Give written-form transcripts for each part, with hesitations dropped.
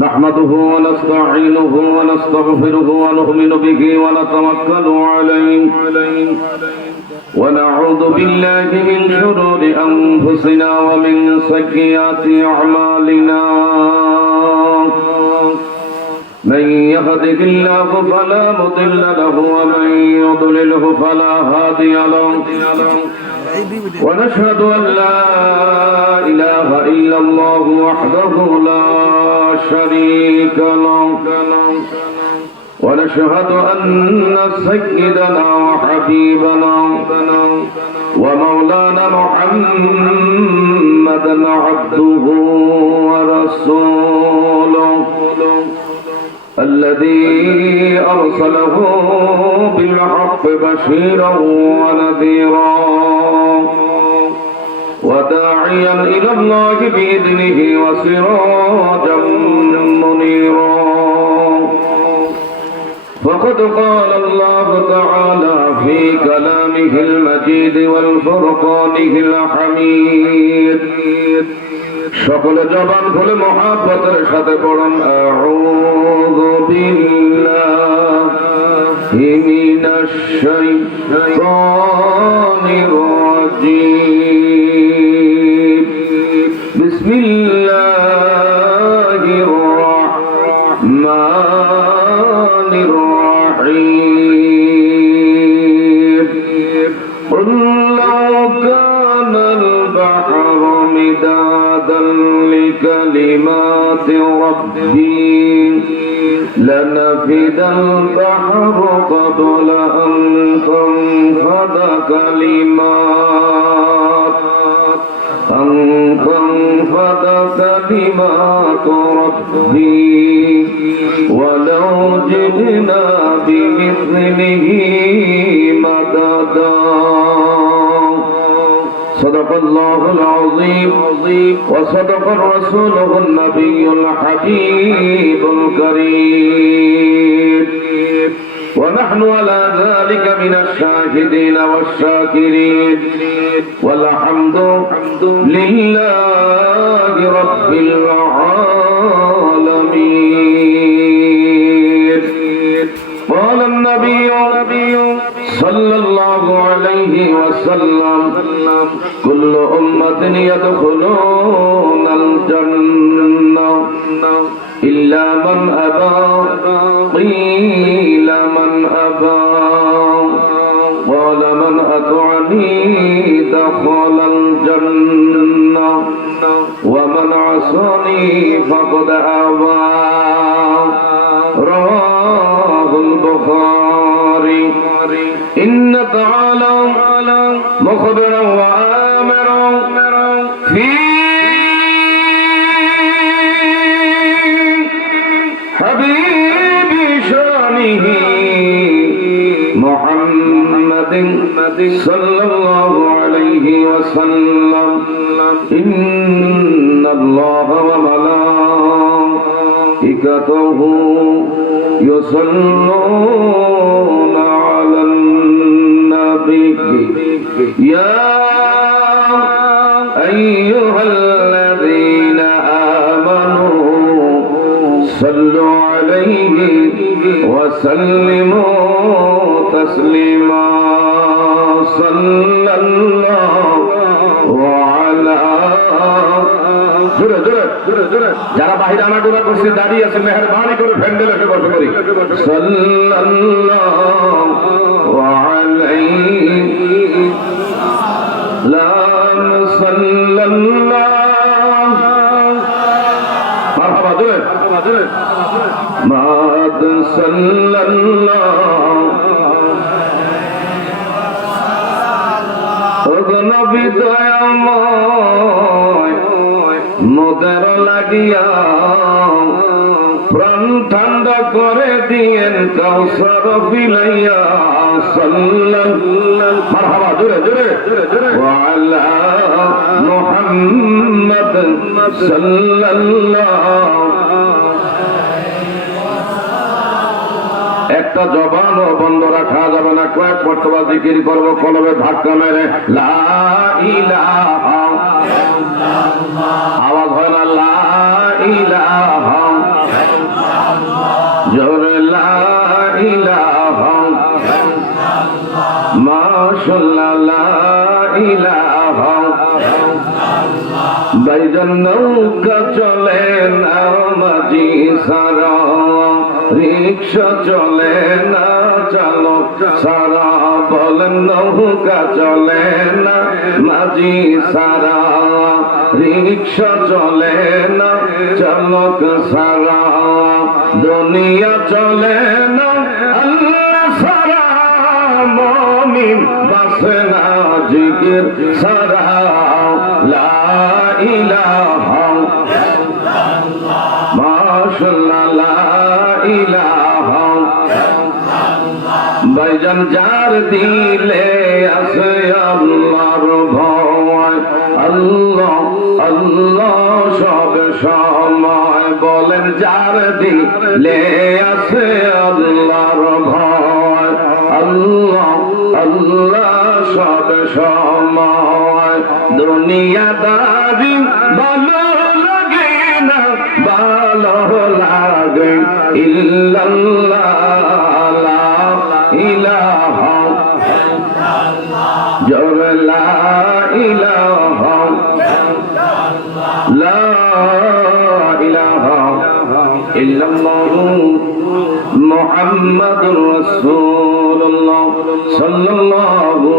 نحمده ونستعينه ونستغفره ونؤمن به ونتوكل عليه ونعوذ بالله من شرور أنفسنا ومن سيئات أعمالنا من يهده الله فلا مضل له ومن يضلله فلا هادي له ونشهد أن لا إله إلا الله وحده لا شريك له ونشهد أن سيدنا وحبيبنا ومولانا محمدا عبده ورسوله الذي أرسله بالحق بشيرا ونذيرا وداعيا إلى الله بإذنه وسراجا منيرا فقد قال الله تعالى في كلامه المجيد والفرقانه الحميد সকল জবান খুলে মহব্বতের সাথে পড়ুন আউযু বিল্লাহি মিনাশ শাইতানির রাজীম বিসমিল্লাহির রাহমানির রাহিম قل لو كان البحر مدادا لكلمات ربي لنفد البحر قبل أن تنفد كلمات ربي ولو جئنا بمثله مددا صدق الله العظيم وصدق رسوله النبي الحبيب الكريم ونحن على ذلك من الشاهدين والشاكرين والحمد لله رب العالمين قال النبي صلى الله عليه وسلم كل أمة يدخلون الجنة إلا من أبى قيل من أبى قال من أطعني دخل الجنة ومن عصاني فقد أبى رواه البخاري إن تعالى مخبرا وآمرا في حبيب شانه محمد صلى الله عليه وسلم إن الله وملائكته يصلون على النبي يا أيها الذين آمنوا صلوا عليه وسلموا تسليما صلى الله على যারা বাহিরে আনাগোনা করছে দাঁড়িয়ে আছে মেহেরবানি করে প্যান্ডেল এসে বসে করি সাল্লাল্লাহু আলাইহি লাম সাল্লাল্লাহু মারহাবা দূরে মাদ সাল্লাল্লাহু ও নবী দয়াময় মোদের লাগিয়া প্রাণ ঠান্ডা করে দিয়েন কাউসার বিলাইয়া সাল্লাল্লাহু মারহাবা জোরে জোরে ওয়ালা মুহাম্মদ সাল্লাল্লাহু একটা জবানও বন্ধ রাখা যাবে না কয়েক মর্তবা জিকির করব কলবে ধাক্কা মেরে লা ইলাহা আওয়াজ হয় না লা ইলাহা ভাইজান নৌকা চলে না মাঝি সারা, রিক্সা চলে না চালক সারা, বলেন নৌকা চলে না মাঝি সারা, রিক্সা চলে না চালক সারা, দুনিয়া চলে না আল্লাহ সারা, মুমিন বাসে না জিকির সারা, লা ইলাহা মাশাআল্লাহ, লা ইলাহা ভাইজান যার দিলে আছে আল্লাহর ভয়, আল্লাহ আল্লাহ সব সময়, বলেন যার দিলে আছে আল্লাহর ভয়, আল্লাহ আল্লাহ সব সময়, দুনিয়াদারি ভালো লাগে না, ভালো লাগে ইল্লাল্লাহ, লা ইলাহা জোর লা ইলাহা, লা ইলাহা ইল্লাল্লাহ মুহাম্মাদুর রাসূলুল্লাহ সাল্লাল্লাহু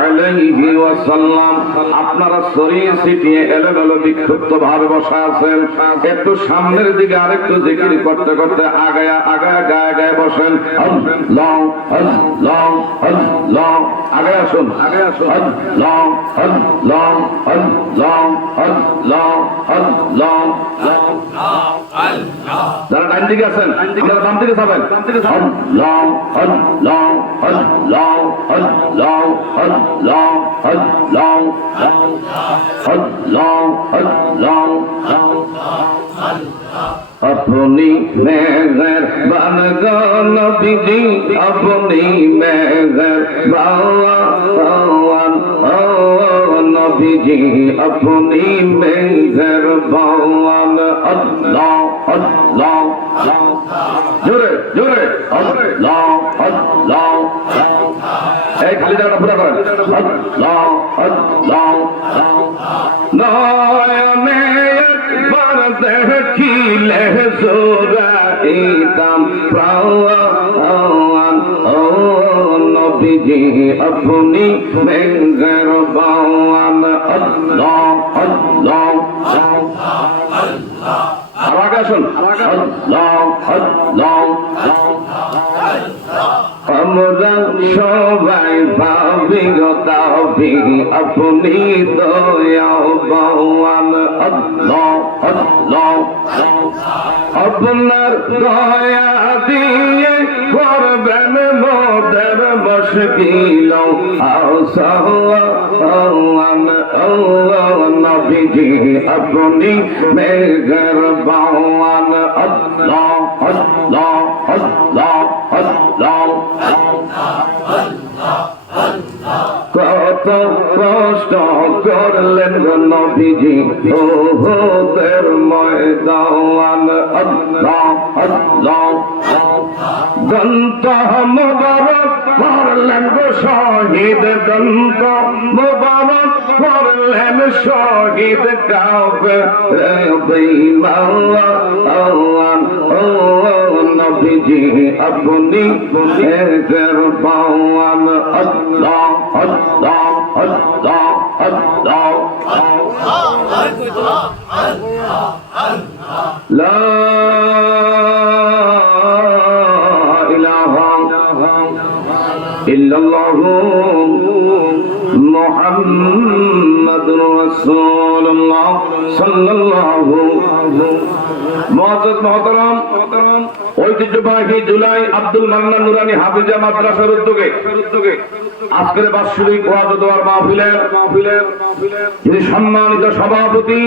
আলাইহি ওয়াসাল্লাম। আপনারা সরিয়ে ছিটিয়ে এলোমেলো বিক্ষিপ্ত ভাবে বসা আছেন, একটু সামনের দিকে আরেকটু জিকির করতে করতে আগায়া আগায়া গায়ে গায়ে বসেন। আল্লাহ আল্লাহ আল্লাহ, আগে আসুন, আগে আসুন। আল্লাহ আল্লাহ আল্লাহ আল্লাহ আল্লাহ, যারা ডান দিকে আছেন আপনারা বাম দিকে যাবেন। আল্লাহ আল্লাহ আল্লাহ আল্লাহ আল্লাহ আল্লাহ আল্লাহ আল্লাহ, আপনি মেঘের বানগান নবীজি, আপনি মেঘের বাওয়ান নবীজি, আপনি মেঘের বাওয়ান, আল্লাহ আল্লাহ জোরে জোরে আল্লাহ আল্লাহ, এই খালি জায়গাটা পুরো করেন। আল্লাহ আল্লাহ নয়নে একবার দেখিলে জোরাইতাম প্রাণ, ও নবীজি আপনি মেঘের বাওয়ান, আল্লাহ আল্লাহ আগে আসুন। আল্লাহ আল্লাহ আমরা সবাই ভাবি গতাবি আপনি দয়াও বাওয়ান, আল্লাহ আল্লাহ আপনার দয়া দিয়ে করবেন মোদের মুশকিল আসাওয়ান, নবীজি আপনি মেঘের বাওয়ান, আল্লাহ আল্লাহ আল্লাহ আল্লাহ, কত কষ্ট করলেন গো নবীজি ওহদের ময়দান, আল্লাহ আল্লাহ দন্ত মুবারক করলেন গো শহীদ, দন্ত মুবারক করলেন শহীদ, কাবে বেঈমান ও নবীজি আপনি মেঘের বাওয়ান, আল্লাহ আল্লাহ আল্লাহ আল্লাহ, লা ইলাহা ইল্লাল্লাহু মুহাম্মাদুর রাসূলুল্লাহ সাল্লাল্লাহু। মুআজ্জাজ মুহতারাম, ঐতিহ্যবাহী জুলাই আব্দুল মান্নান নুরানী হাফিজা মাদ্রাসার উদ্যোগে আজকের বাৎসরিক ওয়াজ ও দোয়ার মাহফিলের যিনি সম্মানিত সভাপতি,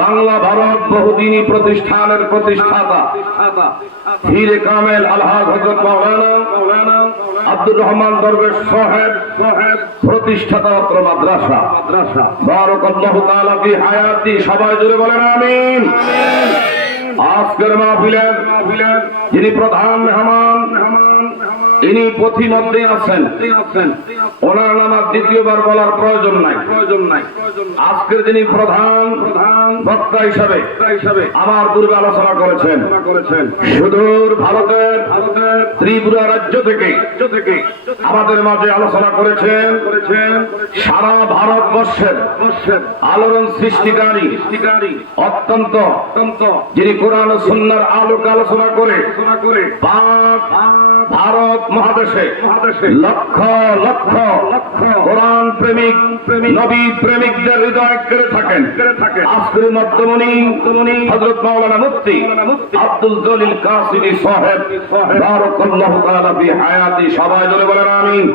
বাংলা ভারত বহুদিনী প্রতিষ্ঠানের প্রতিষ্ঠাতা হিরে কামেল আলহাজ হযরত মাওলানা আব্দুর রহমান দরবেশ সাহেব প্রতিষ্ঠাতা অত্র মাদ্রাসা, বারাকাল্লাহু তাআলা ফি হায়াতি, সবাই জুড়ে বলেন আমিন। আজকের মাহফিলের যিনি প্রধান মেহমান ইনি পথিমধ্যে আছেন, ওনার নাম আর দ্বিতীয়বার বলার প্রয়োজন নাই। আজকের যিনি প্রধান বক্তা হিসাবে আমার পূর্বে আলোচনা করেছেন সুদূর ভারতের ত্রিপুরা রাজ্য থেকে আমাদের মাঝে আলোচনা করেছেন সারা ভারতবর্ষের আলোড়ন সৃষ্টিকারী অত্যন্ত যিনি কোরআন ও সুন্নাহর আলোকে আলোচনা করে পাক ভারত মহাদেশে লক্ষ লক্ষ কোরআন প্রেমিক নবী প্রেমিকদের হৃদয় কেড়ে থাকেন। আজকের মধ্যমণি হযরত মাওলানা মুফতি আব্দুল জলিল কাসিমি সাহেব বারাকাল্লাহু তাআলা ফি হায়াতি, সবাই জোরে বলেন আমিন।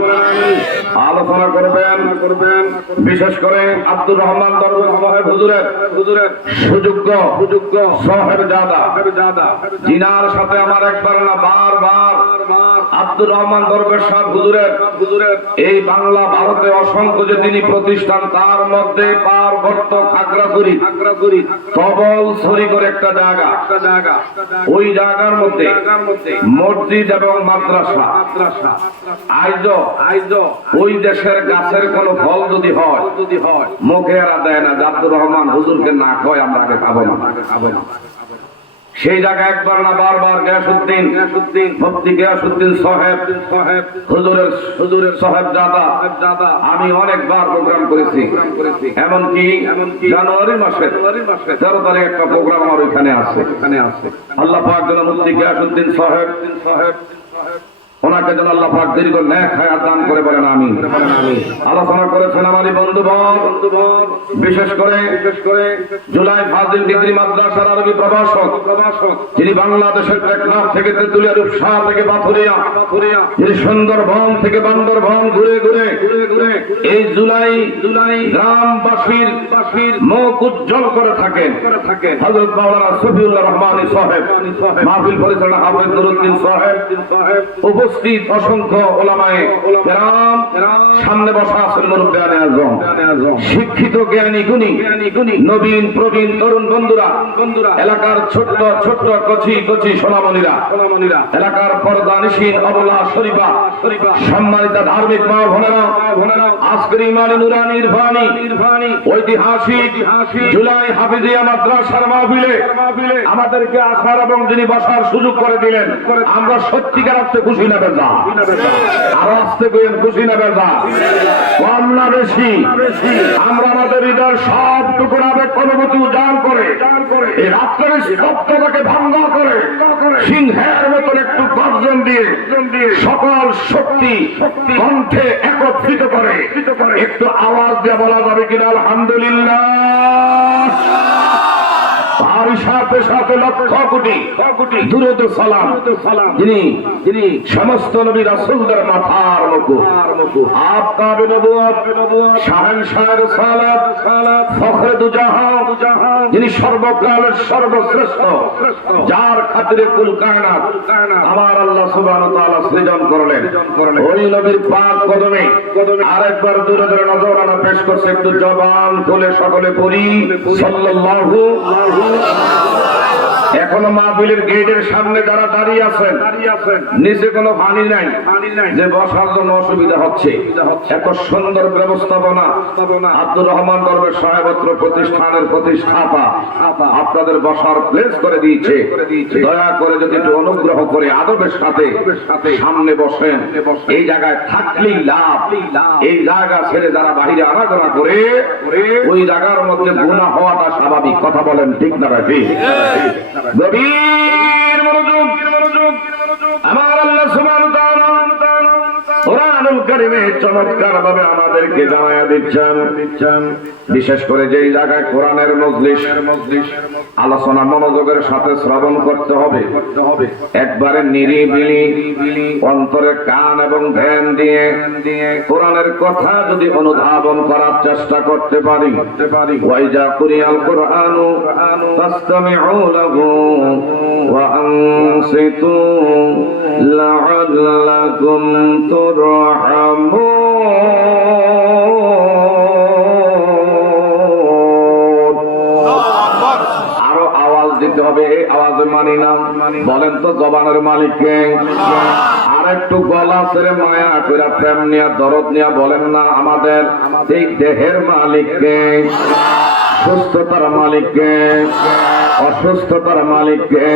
আলোচনা করবেন বিশেষ করে আব্দুর রহমান দরবেশ সাহেব হুজুরের সুযোগ্য সাহেব জাদা, জিনার সাথে আমার একবার না বারবার আব্দুর রহমান দরবেশ সাহেব হুজুরের এই বাংলা ভারতে অসংখ্য যে তিনি প্রতিষ্ঠান, তার মধ্যে পার্বত্য খাগড়াছড়ি তবল ছড়ি করে একটা জায়গা, ওই জায়গার মধ্যে মসজিদ এবং মাদ্রাসা। আইজ ওই দেশের গাছের কোন ফল যদি হয় মুখে এরা দেয় না, আব্দুর রহমান হুজুরকে না কয় আমরা আগে খাবো না। সেই জায়গায় একবার না বারবার গিয়াসউদ্দিন মুফতি গিয়াসউদ্দিন সাহেব হুজুরের সাহেব জাদা আমি অনেকবার প্রোগ্রাম করেছি, এমনকি জানুয়ারি মাসের 13 তারিখ একটা প্রোগ্রাম আমার ওইখানে আছে। আল্লাহ পাক যেন মুফতি গিয়াসউদ্দিন সাহেব ওনাকে যেন আল্লাহ পাক দীর্ঘ নেক হায়াত দান করে বলেন আমিন। আলোচনা করেছেন আমারই বন্ধুবর, বিশেষ করে জুলাই ফাজিল ডিগ্রি মাদ্রাসার আরবি প্রভাষক যিনি বাংলাদেশের টেকনাফ থেকে তেতুলিয়া রূপসা থেকে পাথুরিয়া যিনি সুন্দরবন থেকে বান্দরবন ঘুরে ঘুরে এই জুলাই গ্রামবাসীর মুখ উজ্জ্বল করে থাকেন হযরত মাওলানা শফিউল্লাহ রহমানী সাহেব, মাহফিল পরিচালনা হাফেজ নুরুদ্দিন সাহেব, উপস্থিত অসংখ্য ওলামায়ে কেরাম, সামনে বসা আছেন মুরব্বিয়ানে আযম, শিক্ষিত জ্ঞানী গুণী নবীন প্রবীণ তরুণ বন্ধুরা, এলাকার ছোট্ট ছোট্ট কচি সোনামণিরা, এলাকার পর্দানিশীন অবলা শরীফা, সম্মানিত ধার্মিক মা বোনেরা, আজকের ইমানি নুরানি ইরফানি ঐতিহাসিক জুলাই হাফিজিয়া মাদ্রাসার মাহফিলে আমাদেরকে আসার এবং যিনি বসার সুযোগ করে দিলেন, আমরা সত্যিকার অর্থে খুশি না বেজা? আরো আসতে গিয়ে খুশি না বেজা? কম না বেশি? আমরা আমাদের হৃদয়ের সব টুকরা আবেগ অনুভূতি উজাড় করে এই রাত্রের স্তব্ধতাকে ভঙ্গ করে সিংহের মতন একটু গর্জন দিয়ে সকল শক্তি কণ্ঠে একত্রিত করে একটু আওয়াজ দিয়ে বলা যাবে কিনা আলহামদুলিল্লাহ? আর সাথে সাথে লক্ষ কোটি দুরূদ সালাম যিনি সমস্ত নবী রাসূলদের মাথার মুকুট, আফতাবে নবুয়ত, শাহেনশাহের সালাত, ফখরে দুজাহান, যিনি সর্বকালের সর্বশ্রেষ্ঠ, যার খাতিরে কুল কায়নাত আমার আল্লাহ সুবহানাহু ওয়া তাআলা সৃজন করলেন, ওই নবীর পাক কদমে আরেকবার দূরে দূরে নজরানা পেশ করছে। একটু জবান খুলে সকলে পড়ি সাল্লাল্লাহু। এখনো মাহফিলের গেটের সামনে যারা দাঁড়িয়ে আছেন, নিচে কোনো পানি নাই যে বসার জন্য অসুবিধা হচ্ছে, এত সুন্দর ব্যবস্থাপনা আব্দুর রহমান দরবেশ সাহেবত্র প্রতিষ্ঠানের প্রতিষ্ঠাতা আপনাদের বসার প্লেস করে দিয়েছে। দয়া করে যদি একটু অনুগ্রহ করে আদবের সাথে সামনে বসেন। এই জায়গায় থাকলেই লাভ, এই জায়গা ছেড়ে যারা বাহিরে আরাধনা করে ওই জায়গার মধ্যে গুনাহ হওয়াটা স্বাভাবিক। কথা বলেন ঠিক না ভাই? গভীর মনোযোগ। আমার আল্লাহ সুবহানাহু ওয়া তাআলা কোরআনুল কারীমে চমৎকার ভাবে আমাদেরকে জানায়া দিচ্ছেন, বিশেষ করে যেই জায়গায় কোরআনের মজলিস আলোচনা মনোযোগের সাথে শ্রবণ করতে হবে, একবারে নিরিবিলি অন্তরে কান এবং ধ্যান দিয়ে কোরআনের কথা যদি অনুধাবন করার চেষ্টা করতে পারি। ওয়াইজা কুরিয়াল কুরআনু ফাসতামিউ লাহু ওয়া আনসিতু লাআল্লাকুম তুরহামুন। আরো আওয়াজ দিতে হবে, আওয়াজ ওয়াজ মানি না। বলেন তো জবানের মালিককে? আর একটু গলা ছেড়ে মায়া করে প্রেম নিয়ে দরদ নিয়ে বলেন না আমাদের এই দেহের মালিককে, সুস্থতার মালিককে, অসুস্থতার মালিককে।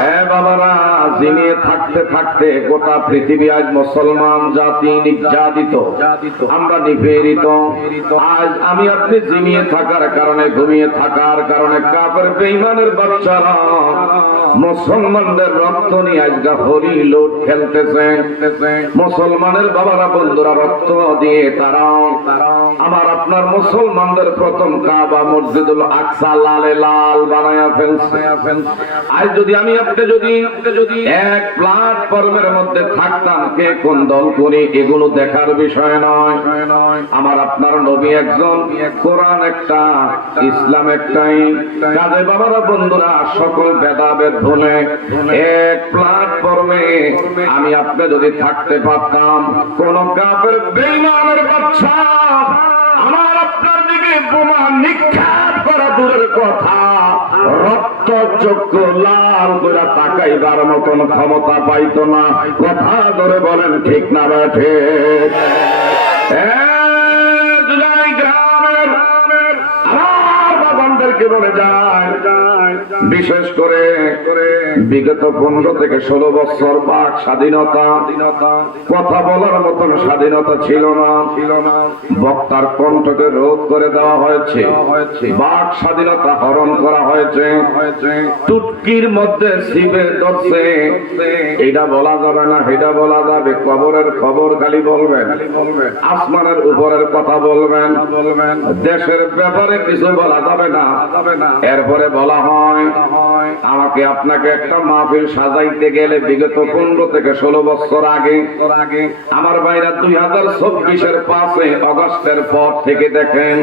হ্যাঁ বাবারা, যিনি থাকতে থাকতে গোটা পৃথিবী আজ মুসলমান জাতি নির্যাতিত, আমরা নিপীড়িত। আজ আমি আপনি জিমিয়ে থাকার কারণে, ঘুমিয়ে থাকার কারণে কাফের বেঈমানের বাচ্চারা মুসলমানদের রক্ত নিয়ে আজকে হরি লুট খেলতেছে। মুসলমানের বাবারা বন্ধুরা রক্ত দিয়ে তারা আমার আপনার মুসলমানদের প্রথম কাবা মসজিদুল আকসা লালে লাল বানায়া ফেলছে। আজ যদি আমি আপনি যদি এক প্ল্যাটফর্মের মধ্যে থাকতাম, কে কোন দল করি এগুলো দেখার বিষয় নয়। আমার আপনার নবী একজন, কোরআন একটা, ইসলাম একটাই। কাজে বাবারা বন্ধুরা সকল ভেদাভেদ ভুলে এক প্ল্যাটফর্মে আমি আপনি যদি থাকতে পারতাম, কোন কাফের বেঈমানের বাচ্চা আমার আপনার দিকে বোমা নিক্ষেপ করা দূরের কথা, রক্ত চক্ষু লাল করে তাকাইবার মতন ক্ষমতা পাইতো না। কথা ধরে বলেন ঠিক না বেঠে? গ্রামের আমার বাবানদেরকে বলে যায়, বিশেষ করে বিগত 15 থেকে 16 বছর বাক স্বাধীনতা, কথা বলার মতন স্বাধীনতা ছিল না। বক্তার কণ্ঠকে রোধ করে দেওয়া হয়েছে, বাক স্বাধীনতা হরণ করা হয়েছে। টুটকির মধ্যে শিবে ধরছে, এটা বলা যাবে না, এটা বলা যাবে। কবরের খবর খালি বলবেন, আসমানের উপরের কথা বলবেন, দেশের ব্যাপারে কিছু বলা যাবে না। এরপরে বলা হয় আমাকে আপনাকে একটা মাহফিল সাজাইতে গেলে বিগত 15 থেকে 16 বছর আগে আমার ভাইরা 2024-এর 5 অগাস্টের পর থেকে দেখেন,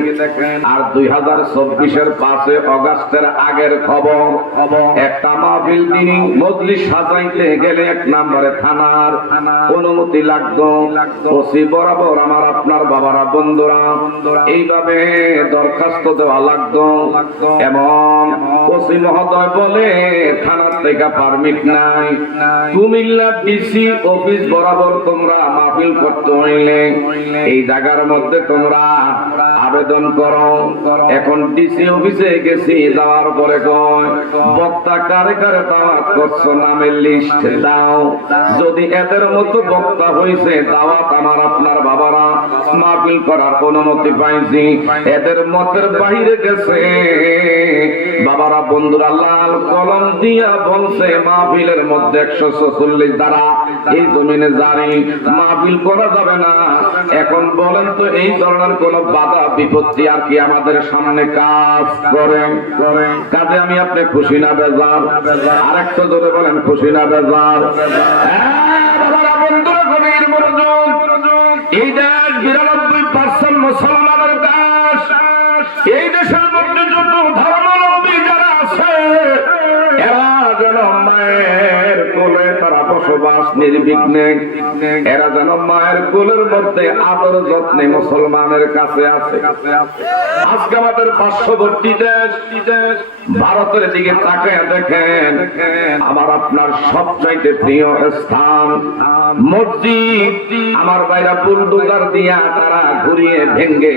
আর 2024-এর 5 অগাস্টের আগের খবর, একটা মাহফিল তিনি মজলিস সাজাইতে গেলে 1 নম্বরে থানার অনুমতি লাগতো। ওসি বরাবর আমার আপনার বাবারা বন্ধুরা এইভাবে দরখাস্ত দেওয়া লাগতো, এবং ওসি মহোদয় বলে থানার থেকে পারমিট নাই। কুমিল্লা ডিসি অফিস বরাবর তোমরা মাহফিল করতে হইলে এই জায়গার মধ্যে তোমরা আবেদন করো। এখন ডিসি অফিসে গেছি, যাওয়ার পরে কয় বক্তা কারে কারে দাওয়াত করছো নামের লিস্ট দাও। যদি এদের মতো বক্তা হইছে দাওয়াত আমার আপনার বাবারা মাহফিল করার অনুমতি পাইছি, এদের মতের বাইরে গেছে বাবারা বন্ধুরা লাল কলম দিয়া বলছে মাহফিলের মধ্যে 146 দ্বারা এই জমিনে জারি মাহফিল করা যাবে না। এখন বলেন তো এই ধরনের কোন বাধা বিপত্তি আর কি আমাদের সামনে কাজ করে? কাজে আমি আপনি খুশি না বেজার? আরেকটা জোরে বলেন খুশি না বেজার? বাবারা বন্ধুরা গভীর মনোযোগ, এই দেশ 92% মুসলমানের দেশ। এই দেশের মধ্যে যত ধর্মাবলম্বী যারা আছে এরা যেন মায়ের কোলে তারা বসবাস নির্বিঘ্নে, এরা যেন মায়ের কোলের মধ্যে আদর যত্নে মুসলমানের কাছে আছে। আজকে আমাদের পার্শ্ববর্তী দেশ ভারতের দিকে তাকায় দেখেন, আমার আপনার সবচাইতে প্রিয় স্থান মসজিদ, আমার বাইরা বুলডোজার দিয়া তারা ঘুরিয়ে ভেঙ্গে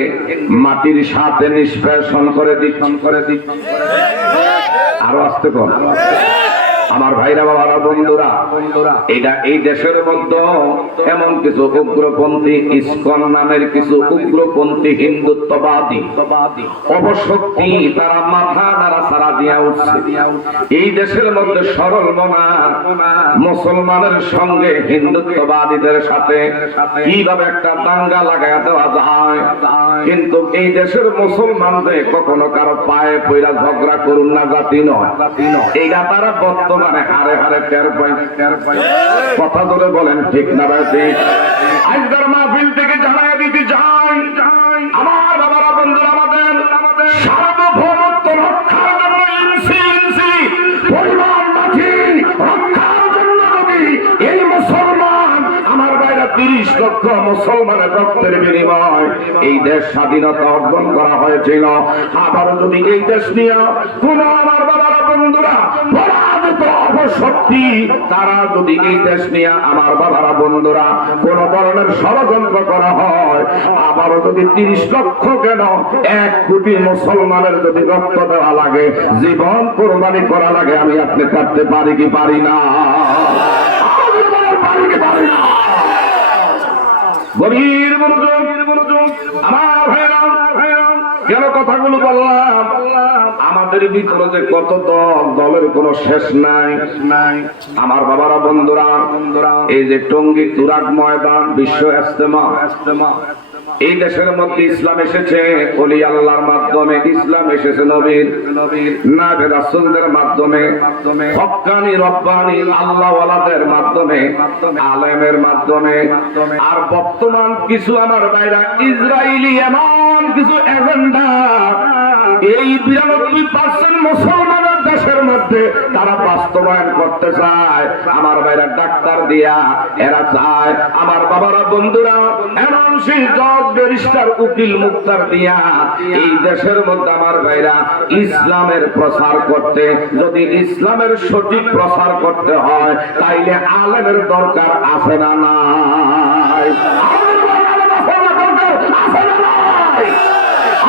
মাটির সাথে নিষ্পেষণ করে দিচ্ছে। আরো আসতে কম আমার ভাইরা বাবারা বন্ধুরা, এটা এই দেশের মধ্যে এমন কিছু উগ্রপন্থী ইসকন নামের কিছু উগ্রপন্থী হিন্দুত্ববাদী অবশক্তি তারা মাথা নাড়া ছাড়া দিয়া উঠছে। এই দেশের মধ্যে সরল মনা মুসলমানের সঙ্গে হিন্দুত্ববাদীদের সাথে কিভাবে একটা দাঙ্গা লাগাইয়া দেওয়া যায়, কিন্তু এই দেশের মুসলমানদের কখনো কারো পায়ে পইরা ঝগড়া করুন না জাতি নয়। এইটা তারা বর্তমানে হারে হারে টের পায়। কথা ধরে বলেন ঠিক না ঠিক? আজকের মাহফিল থেকে জানাই দিতে চাই আমার বাবারা বন্ধুরা, আমাদের সার্বভৌমত্ব রক্ষার জন্য ইনসি পরিবার মাটি রক্ষার জন্য যদি এই মুসলমান আমার বাইরে 30 লক্ষ মুসলমানের রক্তের বিনিময় এই দেশ স্বাধীনতা অর্জন করা হয়েছিল, আবার যদি এই দেশ নিয়ে কোন আমার বাবারা বন্ধুরা সত্যি তারা যদি এই দেশ নিয়ে আমার বাবারা বন্ধুরা কোন ধরনের ষড়যন্ত্র করা হয়, আবারও যদি 30 লক্ষ কেন 1 কোটি মুসলমানের যদি রক্ত দেওয়া লাগে, জীবন কোরবানি করা লাগে, আমি আপনি করতে পারি কি পারি না? গভীর মনোযোগ আমার ভাইরা, কেন কথাগুলো বললাম? আমাদের ভিতরে যে কত দলের কোনো শেষ নাই। আমার বাবারা বন্ধুরা, এই যে টঙ্গী তুরাগ ময়দান বিশ্ব ইজতেমা, এই দেশের মধ্যে ইসলাম এসেছে ওলি আল্লাহর মাধ্যমে, ইসলাম এসেছে নবীর নাবি রাসূলদের মাধ্যমে, হক্কানি রব্বানি আল্লাহ ওয়ালাদের মাধ্যমে, আলেমের মাধ্যমে। আর বর্তমান কিছু আমার ভাইরা ইসরায়েলি এমন কিছু এজেন্ডা এই 92% মুসলমানের দেশের মধ্যে তারা বাস্তবায়ন করতে চায়। আমার ভাইরা ডাক্তার দিয়া এরা চায়, আমার বাবারা বন্ধুরা এমন সেই জজ ব্যারিস্টার উকিল মুক্তার দিয়া এই দেশের মধ্যে আমার ভাইরা ইসলামের প্রচার করতে, যদি ইসলামের সঠিক প্রচার করতে হয় তাইলে আলেমের দরকার আছে না নাই?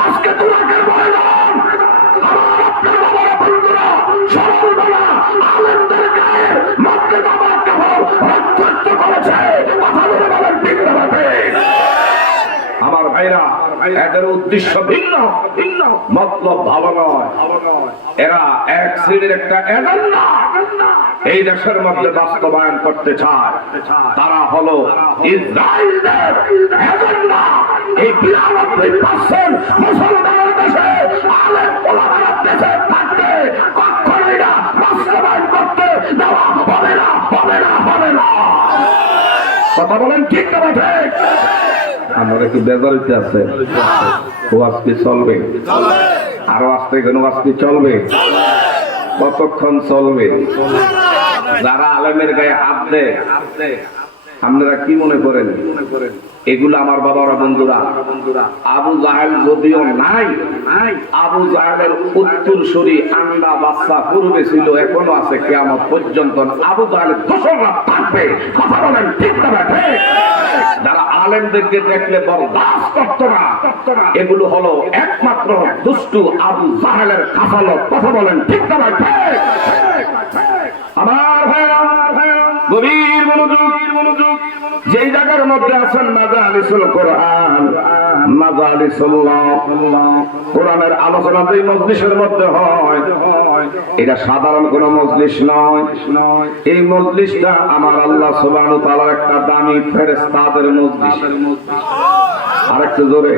আজকে তুরাগের ময়দান আমার আপনার বাবারা বন্ধুরা সর্ববেলা আলেমদের গায়ে মধ্যে দাবা কেবল রক্তাক্ত করেছে। কথা বলে বলেন ঠিক না ঠিক? আমার ভাইরা, এদের উদ্দেশ্য ভিন্ন, মতলব ভালো নয়। এরা এক শ্রেণীর একটা এজেন্ডা এই দেশের মধ্যে বাস্তবায়ন করতে চায়। তারা হলো ইসরায়েলের এজেন্ডা। এই 92% মুসলমানের দেশে আলেম ওলামারা দেশে থাকতে কখনোই না বাস্তবায়ন করতে দেওয়া হবে না, হবে না, হবে না। কথা বলেন ঠিক না ঠিক? আমরা কি বেজারিতে আছে? ও আজকে চলবে, আরো আসতে কেন আজকে চলবে? কতক্ষণ চলবে? যারা আলেমের গায়ে হাত দেয় আপনারা কি মনে করেন এগুলো? আমার বাবারা বন্ধুরা, আবু জাহেল যদিও নাই, আবু জাহেলের উত্তরসূরি আন্ডা বাচ্চা পূর্বে ছিল, এখনো আছে, কিয়ামত পর্যন্ত আবু জাহেলের দোসররা থাকবে। কথা বলেন ঠিক না ঠিক? যারা আলেমদেরকে দেখলে বরদাস্ত করত না, এগুলো হলো একমাত্র দুষ্টু আবু জাহেলের কাফালত। কথা বলেন ঠিক না ঠিক? আমার ভাইরা গভীর মনোযোগ, যেই জায়গার মধ্যে আছেন মাজালিসুল কোরআন, মাজালিসুল্লাহ, কোরআনের আলোচনা যেই মজলিসের মধ্যে হয়, এটা সাধারণ কোন মজলিস নয়। এই মজলিসটা আমার আল্লাহ সুবহানাহু ওয়া তাআলার একটা দামি ফেরেশতাদের মজলিস। আরেকটু জোরে,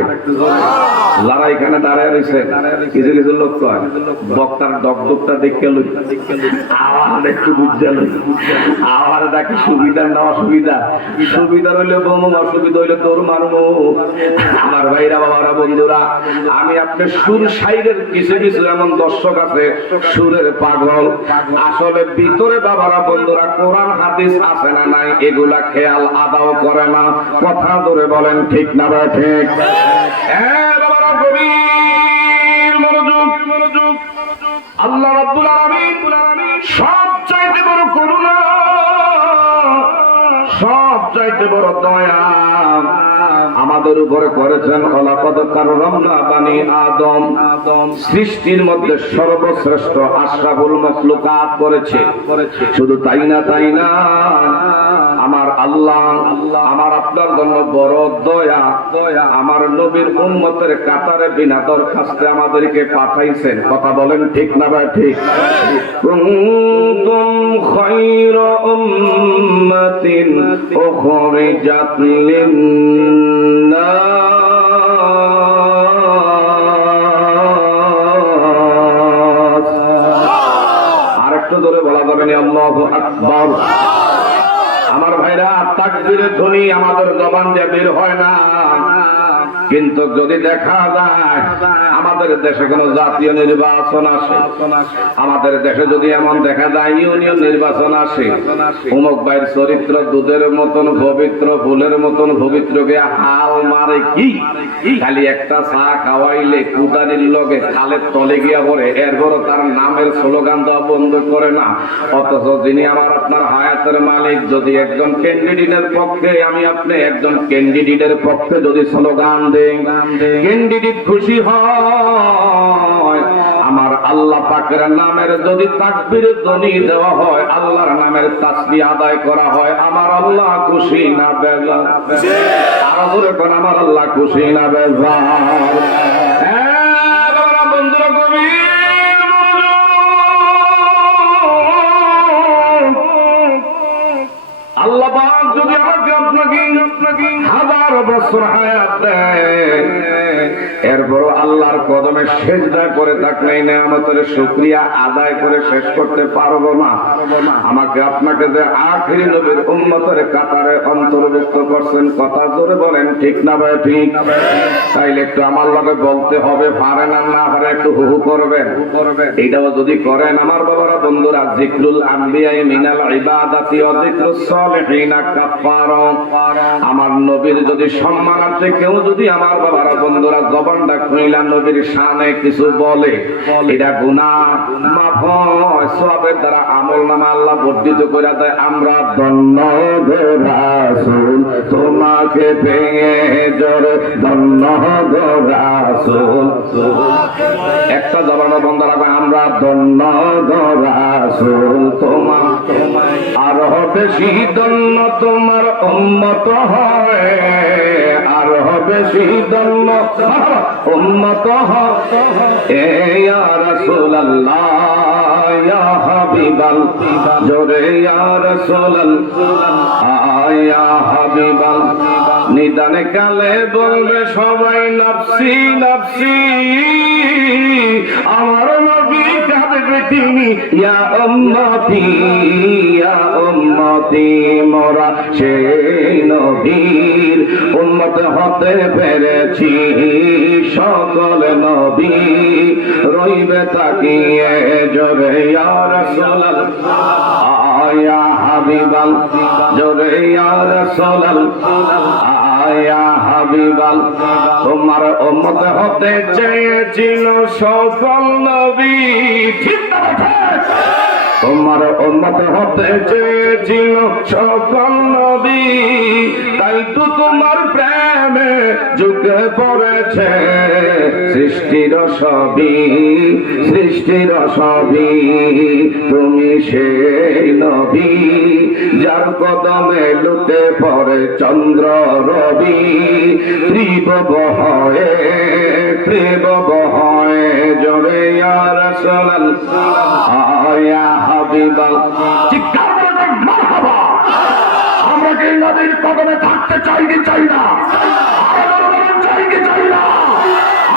যারা এখানে দাঁড়ায় রয়েছে, কিছু কিছু লোক কয় বক্তার ডকডকটা দেখে লই, আওয়াজ একটু বুঝে লই, আওয়াজ নাকি সুবিধা না অসুবিধা? সুবিধা হইলে বম, অসুবিধা হইলে তোর মারবো। আমার ভাইরা বাবারা বন্ধুরা, আমি আপনার সুর সাইডের কিছু কিছু এমন দর্শক আছে সুরের পাগল, আসলে ভিতরে বাবারা বন্ধুরা কোরআন হাদিস আছে না নাই এগুলা খেয়াল আদাও করে না। কথা ধরে বলেন ঠিক না ঠিক? বাবারা গভীর মনোযোগ, আল্লাহ রাব্বুল আলামিন সবচাইতে বড় করুণা, সবচাইতে বড় দয়া আমাদের উপরে করেছেন। ওয়ালাকাদ কাররামনা বানি আদম, সৃষ্টির মধ্যে সর্বশ্রেষ্ঠ আশরাফুল মাখলুকাত করেছে। শুধু তাই না, আমার আল্লাহ আমার আপনার জন্য বড় দয়া, আমার নবীর উম্মতের কাতারে বিনা দরখাস্তে আমাদেরকে পাঠাইছেন। কথা বলেন ঠিক না ভাই ঠিক? কুনতুম খায়রা উম্মাতিন উখরিজাত লিন-নাস। আরেকটু জোরে বলা যাবে না? আল্লাহু আকবার। আমার ভাইরা, তাকবীরের ধ্বনি আমাদের জবান দিয়ে বের হয় না। কিন্তু যদি দেখা যায় আমাদের দেশে কোনো জাতীয় নির্বাচন আসে, আমাদের দেশে যদি এমন দেখা যায় ইউনিয়ন নির্বাচন আসে, অমুক ভাইয়ের চরিত্র দুধের মতন পবিত্র, ফুলের মতন পবিত্রকে হাল মারে কি খালি একটা চা খাওয়াইলে কুদারির লগে খালের তলে গিয়া পড়ে, এরপর তার নামের স্লোগান দেওয়া বন্ধ করে না। অথচ যিনি আমার আপনার হায়াতের মালিক, যদি একজন ক্যান্ডিডেটের পক্ষে, আমি আপনি একজন ক্যান্ডিডেটের পক্ষে যদি স্লোগান দেই, ক্যান্ডিডেট খুশি হয়, আমার আল্লাহ পাকের নামের যদি তাকবীর ধ্বনি দেওয়া হয়, আল্লাহর নামের তাসবিহ আদায় করা হয়, আমার আল্লাহ খুশি না বেজার? আরো জোরে কোন আমার আল্লাহ খুশি না বেজার? বন্ধুরা কবি আল্লাহ পাক যদি আমাকে আপনাকে হাজার বছর হায়াত দেয়, এরপর আল্লাহর কদমে সেজদা করে থাকলে নেয়ামতের শুকরিয়া আদায় করে শেষ করতে পারবো না। আমাকে আপনাকে যে আখিরি নবীর উম্মতের কাতারে অন্তর্ভুক্ত করছেন, কথা জোরে বলেন ঠিক না ভাই? ঠিক। তাইলে একটু আমার লগে বলতে হবে, পারেন আর না পারে একটু হু হু করবেন। এইটাও যদি করেন আমার বাবারা বন্ধুরা, যিকরুল আম্বিয়া মিনাল ইবাদাতি ওয়া যিকরুস সালিহিনা কাফারা। আমার নবীর যদি সম্মানার্থে কেউ যদি আমার বাবারা বন্ধুরা জবানটা খুইলা নবীর শানে কিছু বলে, এটা গুনাহ মাফ হয়, সওয়াবের দ্বারা আমলনামা আল্লাহ বর্ধিত করে দেয়। আমরা ধন্য গো রাসূল তোমাকে পেয়ে জোরে, ধন্য গো রাসূল। একটা জবান বন্ধ রাখবে, আমরা ধন্য গো রাসূল তোমাকে, আরো বেশি ধন্য তোমার উম্মত হয়, আরো বেশি ধন্য উম্মত হয়। এ ইয়া রাসূলুল্লাহ ইয়া হাবিবাল্লাহ, জোরে ইয়া রাসূলুল্লাহ ইয়া হাবিবাল্লাহ। নিদানে কালে বলবে সবাই নফসি নফসি, আমার নবী কাঁদবে তিনি ইয়া উম্মতি ইয়া উম্মতি। মোরা সেই নবীর উম্মত হতে পেরেছি, সকল নবী রইবে তাকিয়ে জোরে ইয়া রাসূলুল্লাহ ইয়া হাবিবাল্লাহ, জোরে ইয়া রাসূলুল্লাহ ইয়া হাবিবাল্লাহ। তোমার উম্মত হতে চেয়েছিল সকল নবী, ঠিক না? তোমার উম্মত হতে চেয়েছিল সকল নবী, তাই তো তোমার প্রেমে ঝুঁকে পড়েছে সৃষ্টির সবই, সৃষ্টির সবই। তুমি সেই নবী যার কদমে লুটে পড়ে চন্দ্র রবি, ত্রিভুব হয়ে ত্রিভুব হয়ে জোরে ইয়া রাসূলুল্লাহ ইয়া হাবিবাল্লাহ। চিৎকার করে বলেন মারহাবা। আমরা কি নবীর কদমে থাকতে চাই কি চাই না? চাই কি চাই না?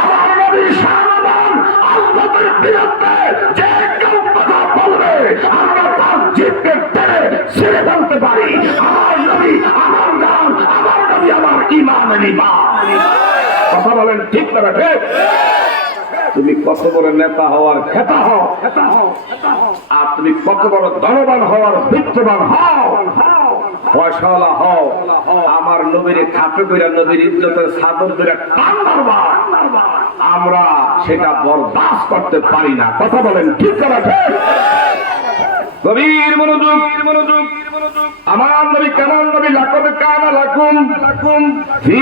আমার নবীর শানবান আল্লাহর বিরুদ্ধে যে কেউ কথা বলবে, আমরা তার জিহ্বা টেনে ছিঁড়ে ফেলতে পারি। আমার নবী আমার গান, আমার নবী আমার ঈমানের ঈমান। কথা বলেন ঠিক না? ঠিক। তুমি কত বড় নেতা হওয়ার খেতা হও, আর তুমি কত বড় ধনবান হওয়ার বিত্তবান হও, পয়সাওয়ালা হও, আমার নবীর খাপে কইরা নবীর ইজ্জতের চাদর ধরে টান মারবা, আমরা সেটা বরদাস্ত করতে পারি না। কথা বলেন ঠিক না? ঠিক। গভীর মনোযোগ, মনোযোগ। আমার নবী কেমন নবী? লাকাদ কানা লাকুম ফি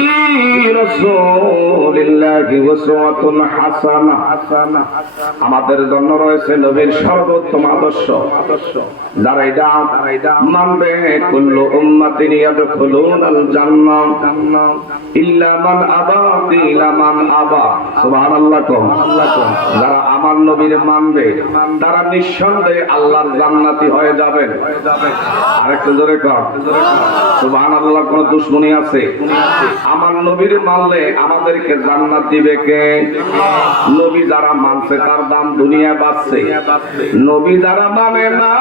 রাসূলিল্লাহি উসওয়াতুন হাসানাহ। আমাদের জন্য রয়েছে নবীর সর্বোত্তম আদর্শ। যারা এটা মানবে, কুল্লু উম্মাতিন ইয়াদখুলুনাল জান্নাহ ইল্লা মান আবা, ইল্লা মান আবা। সুবহানাল্লাহ। যারা আমার নবীর মানবে তারা নিঃসন্দেহে আল্লাহর জান্নাতি হয়ে যাবেন। আরেকটু জোরে কর সুবহানাল্লাহ। কোন দুশমনী আছে? আমার নবীর মানলে আমাদেরকে জান্নাত দিবে কে? নবী যারা মানছে তার দাম দুনিয়া বাড়ছে, নবী যারা মানে না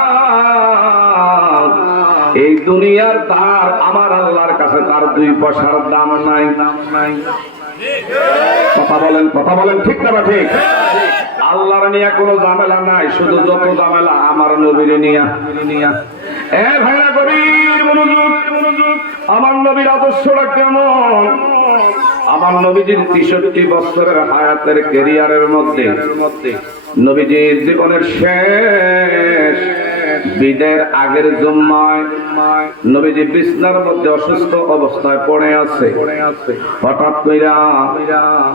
এই দুনিয়ার তার আমার আল্লাহর কাছে তার দুই পয়সার দাম নাই। কথা বলেন ঠিক না ঠিক? আল্লাহর নিয়ে কোনো ঝামেলা নাই, শুধু যত ঝামেলা আমার নবীর নিয়া। এ ভাইরা গভীর মনোযোগ। আমার নবীর আদর্শটা কেমন? আমার নবীজির 63 বছরের হায়াতের ক্যারিয়ারের মধ্যে নবীজির জীবনের শেষ বিদায়ের আগের জুম্মায় নবীজি বিছনার মধ্যে অসুস্থ অবস্থায় পড়ে আছে। হঠাৎ কইরা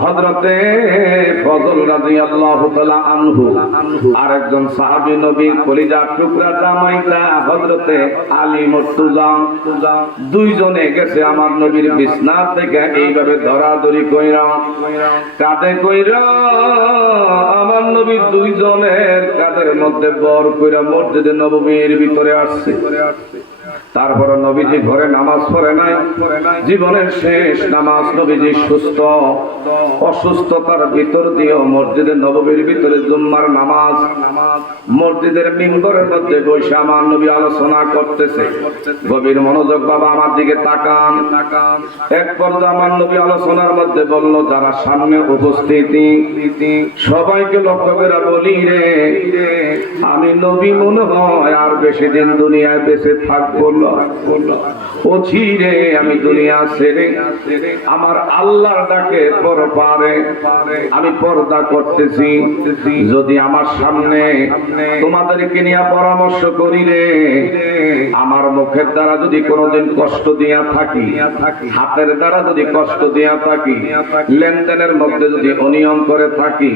হযরতে ফজল রাদিয়াল্লাহু তাআলা আনহু আরেকজন সাহাবী নবী কলিজার টুকরা জামাইলা হযরতে আলী মুর্তজা দুইজনে গেছে আমার নবীর বিছনা থেকে এইভাবে ধরাধরি কইরা কাঁধে কইরা আমার নবী দুইজনের কাঁধের মধ্যে বর কইরা মসজিদে নববীর ভিতরে আসছে। তারপর নবীজি ঘরে নামাজ পড়ে নাই, জীবনের শেষ নামাজ নবীজি সুস্থ অসুস্থতার ভিতর দিয়েও মসজিদে নববীর ভিতরে জুম্মার নামাজ মসজিদের মিম্বরের মধ্যে বসে আমার নবী আলোচনা করতেছে। গভীর মনোযোগ বাবা আমার দিকে তাকান। এক পর্যায়ে আমার নবী আলোচনার মধ্যে বলল, যারা সামনে উপস্থিতি সবাইকে লক্ষ্য করে বলি রে, আমি নবী মনে হয় আর বেশি দিন দুনিয়ায় বেঁচে থাকবো না। অচিরে আমি দুনিয়া ছেড়ে আমার আল্লাহর ডাকে পরপারে আমি পর্দা করতেছি। যদি আমার সামনে তোমাদেরকে নিয়ে পরামর্শ করি রে, আমার মুখের দ্বারা যদি কোনোদিন কষ্ট দিয়া থাকি, হাতের দ্বারা যদি কষ্ট দিয়া থাকি, লেনদেনের মধ্যে যদি অনিয়ম করে থাকি,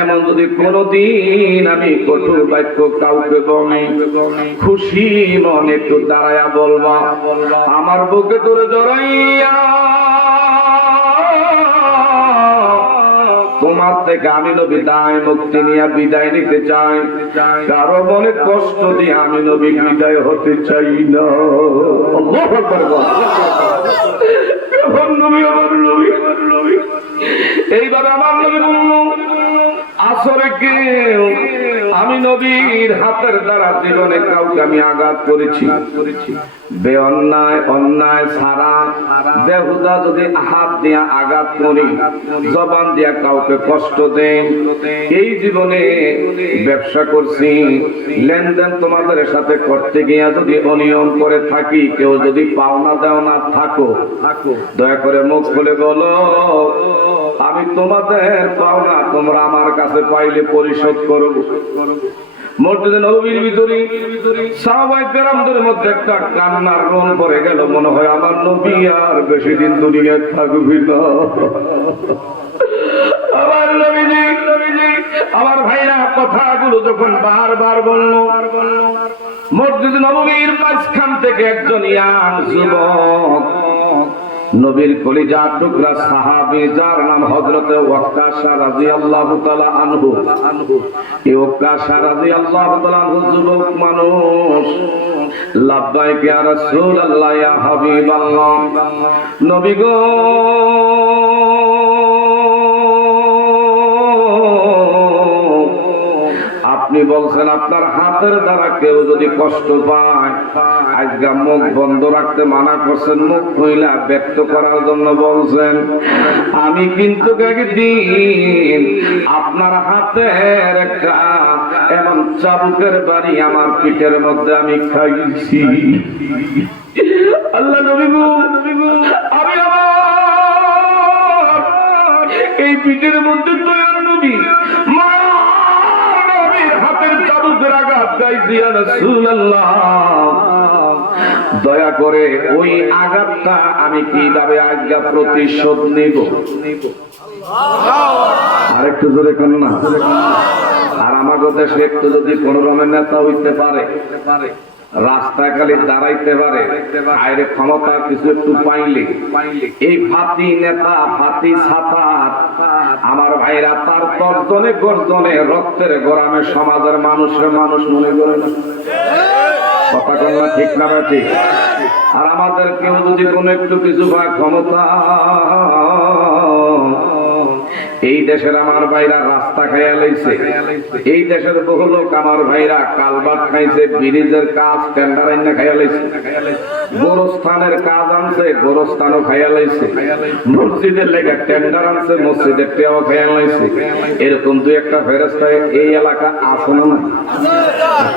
এমন যদি কোনোদিন আমি কঠোর বাক্য কাউকে বলি, খুশি মনে একটু দাঁড়ায়া বলবা, আমার বুকে ধরে জড়াইয়া তোমার থেকে আমি নবী দায় মুক্তি নিয়ে বিদায় নিতে চাই। কারো মনে কষ্ট দিয়ে আমি নবী বিদায় হতে চাই না। আল্লাহু আকবার। এইভাবে আমার নবী বলল, আসরে কেউ আমি নবীর হাতের দ্বারা জীবনে কাউকে আমি আঘাত করেছি, বেঅন্যায় অন্যায় ছাড়া বেহুদা যদি হাত দিয়া আঘাত করি, জবান দিয়া কাউকে কষ্ট দেই, এই জীবনে ব্যবসা করছি, লেনদেন তোমাদের সাথে করতে গিয়া যদি অনিয়ম করে থাকি, কেউ যদি পাওনা দেও না থাকো, দয়া করে মুখ খুলে বলো, আমি তোমাদের পাওনা তোমরা আমার কাছে পাইলে পরিশোধ করব। মসজিদে নববীর ভিতরে সাহাবায়ে কেরামদের মধ্যে একটা কান্নার রোল পড়ে গেল, মনে হয় আমার নবী আর বেশি দিন দুনিয়ায় থাকবে না। আমার নবীজি আমার ভাইরা কথাগুলো যখন বারবার বলল, মসজিদে নববীর মাঝখান থেকে একজন ইয়াং যুবক নবীর কলিজার টুকরা সাহাবী যার নাম হযরতে ওয়াক্কাশা রাদিয়াল্লাহু তাআলা আনহু, এই ওয়াক্কাশা রাদিয়াল্লাহু তাআলা আনহু যুবক মানুষ, লাব্বাইক ইয়া রাসূলুল্লাহ ইয়া হাবিবাল্লাহ, নবী গো আপনি বলছেন আপনার হাতের দ্বারা কেউ যদি কষ্ট পায়, আজকে মুখ বন্ধ রাখতে মানা করছেন, মুখ খুইলা ব্যক্ত করার জন্য বলছেন। আমি কিন্তু একদিন আপনার হাতের একটা এমন চাবুকের বাড়ি আমার পিঠের মধ্যে আমি খাইছি। আল্লাহ নবী গো, আমি আমার এই পিঠের মধ্যে দয়ার নবী দয়া করে ওই আঘাতটা আমি কিভাবে আজ্ঞা প্রতিশোধ নিব। আরেকটু জোরে কেন না? আর আমাদের দেশে একটু যদি কোন রকমের নেতা হইতে পারে, রাস্তায় খালি দাঁড়াইতে পারে, আইরে ক্ষমতা কিছু একটু পাইলে, এই ফাতি নেতা ফাতি ছাতার আমার ভাইরা তার তর্জনে গর্জনে রক্তের গরমে সমাজের মানুষের মানুষ মনে করে না। কথা কন না ঠিক না ঠিক? আর আমাদের কেউ যদি কোনো একটু কিছু পায় ক্ষমতা, এই দেশের আমার ভাইরা রাস্তা খাইয়া লাইছে, এই দেশের বহু লোক আমার ভাইরা কালবাট খাইছে, ব্রিজের কাজ টেন্ডার আইনা খাইয়া লাইছে, গোরস্থানের কাজ আনছে, গোরস্থানও খাইয়া লাইছে, মসজিদের লেগে টেন্ডার আনছে, মসজিদের টেও খাইয়া লাইছে। এরকম দুই একটা ফেরেশতা এই এলাকা আছে না?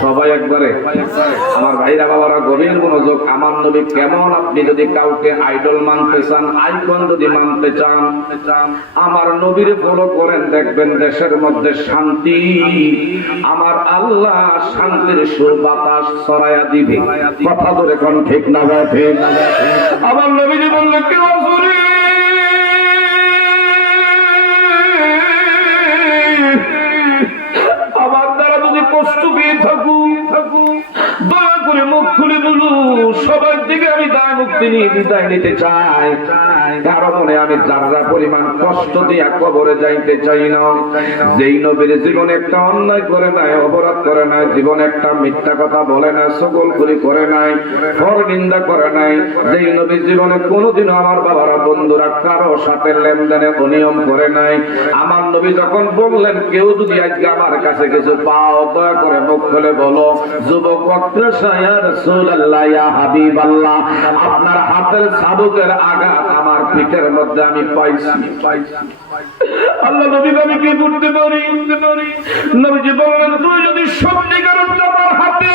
সবাই একবারে। আমার ভাইরা বাবারা গভীর মনোযোগ। আমার নবী কেমন, আপনি যদি কাউকে আইডল মানতে চান, আইকন যদি মানতে চান, আমার নবীর ফলো করেন, দেখবেন দেশের মধ্যে শান্তি। আমার আল্লাহ শান্তির সুবাতাস ছড়াইয়া দিবে। কথা ধরে কোন ঠিক না ঠিক? আমার নবীজি বললেন কি রাসূল, আমার দ্বারা যদি কষ্ট পেয়ে থাকু, দয়া করে মুখ খুলে বলু, সবার দিকে আমি দায় মুক্তি নিয়ে বিদায় নিতে চাই। কারো মনে আমি যারা পরিমাণ কষ্ট দিয়া কবরে যাইতে চাই না। যেই নবীর জীবনে একটা অন্যায় করে নাই, অপরাধ করে নাই, জীবনে একটা মিথ্যা কথা বলে নাই, সকলগুলি করে নাই, পরনিন্দা করে নাই, যেই নবীর জীবনে কোনোদিনও আমার বাবারা বন্ধুরা কারো সাথে লেনদেনে অনিয়ম করে নাই। আমার নবী যখন বললেন কেউ যদি আজকে আমার কাছে কিছু পাও, দয়া করে মুখ খুলে বলো, যুবক ইয়া রাসূলুল্লাহ, ইয়া হাবিবাল্লাহ, আপনার হাতের চাবুকের আঘাত আমার পিঠের মধ্যে আমি পাইছি। আল্লাহ নবী, আমি কি করতে পারি? নবীজি বললেন, তুই যদি সত্যিকার আমার হাতে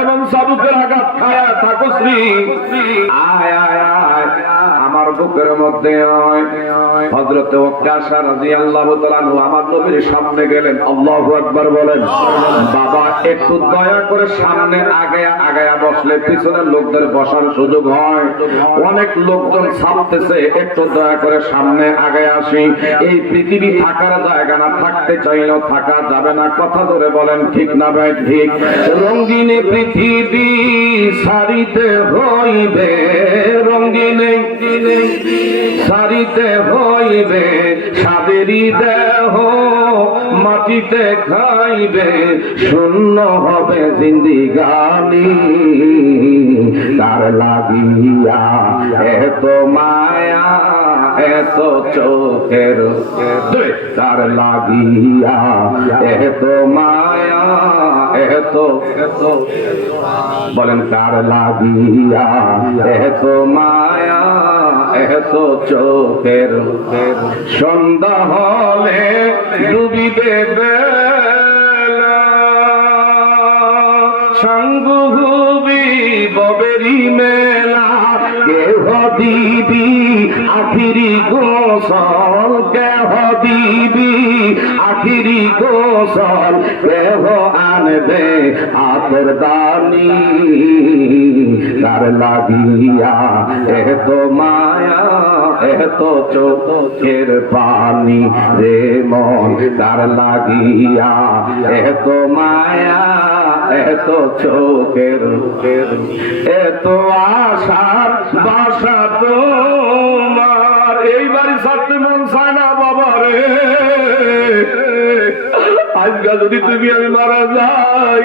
এবং চাবুকের আঘাত খায়া থাকস, আয় আয় আয় আমার বুকের মধ্যে। হযরত ওয়াক্কাশা রাদিয়াল্লাহু তাআলা আনহু আমার নবীর সামনে গেলেন। আল্লাহু আকবার বলেন। বাবা একটু দয়া করে সামনে আগায়া আগায়া বসলে পিছনের লোকদের বসার সুযোগ হয়। অনেক লোকজন ছাপতেছে, একটু দয়া করে সামনে আগায় আসি। এই পৃথিবী থাকার জায়গা না, থাকতে চাইলেও থাকা যাবে না। কথা ধরে বলেন ঠিক না ভাই ঠিক? রঙিন পৃথিবী সারিতে হইবে, রঙিন সারিতে হইবে, সাদেরই দেহ মাটিতে খাইবে, শূন্য হবে জিন্দিগানি। তার লাগিয়া এত মায়া, এত চোখের, তার লাগিয়া এত মায়া, এত বলেন, তার লাগিয়া এত মায়া, এত চোখের। সন্ধ্যা হলে ডুবিবে বেলা, সঙ্গ হুবি ববেরি মেলা, কেহ দিবি আখিরি গোসল, কেহ দিবি আখিরি গোসল, কেহ আনবে আতর দানি। তার লাগিয়া এত মায়া, এত চোখের পানি রে মন, তার লাগিয়া এত মায়া, এত চোখের, এত আশার বাসা তোমার। এইবারই ছাড়তে মন চায় না বাবা রে। আজকাল যদি তুমি আমি মারা যাই,